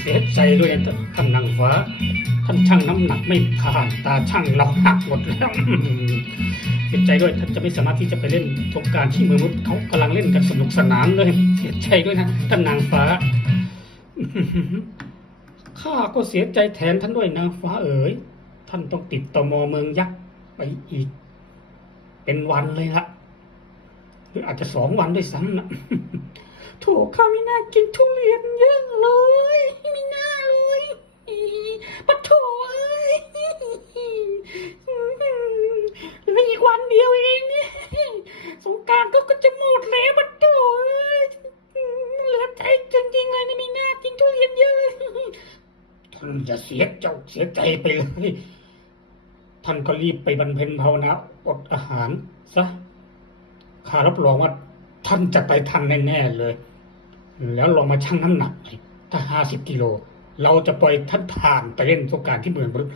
เสียใจด้วยนะท่านนางฟ้าท่านช่างน้ำหนักไม่ผ่านตาช่างเราหักหมดแล้วเสียใจด้วยท่านจะไม่สามารถที่จะไปเล่นสงกรานต์ที่เมืองมนุษย์เขากำลังเล่นกันสนุกสนานเลยเสียใจด้วยนะท่านนางฟ้าข้าก็เสียใจแทนท่านด้วยนางฟ้าเอ๋ยท่านต้องติดตม.เมืองยักษ์ไปอีกเป็นวันเลยละหรืออาจจะ2 วันด้วยซ้ำนะโถข้าไม่น่ากินทุเรียนเยอะเลยไม่น่าเลยปะโถเอ้ยเหลืออีกวันเดียวเองเนี่ยสงกรานต์ก็จะหมดแล้วปะโถเอ้ยเหลือใจจริงๆเลยนี่ไม่น่ากินทุเรียนเยอะท่านอย่าเสียใจไปเลยท่านก็รีบไปบำเพ็ญภาวนาอดอาหารซะข้ารับรองว่าท่านจะไปทันแน่ๆเลยแล้วลองมาชั่งน้ำหนักถ้า50 กิโลเราจะปล่อยท่านผ่านไปเล่นสงกรานต์ที่เมืองมนุษย์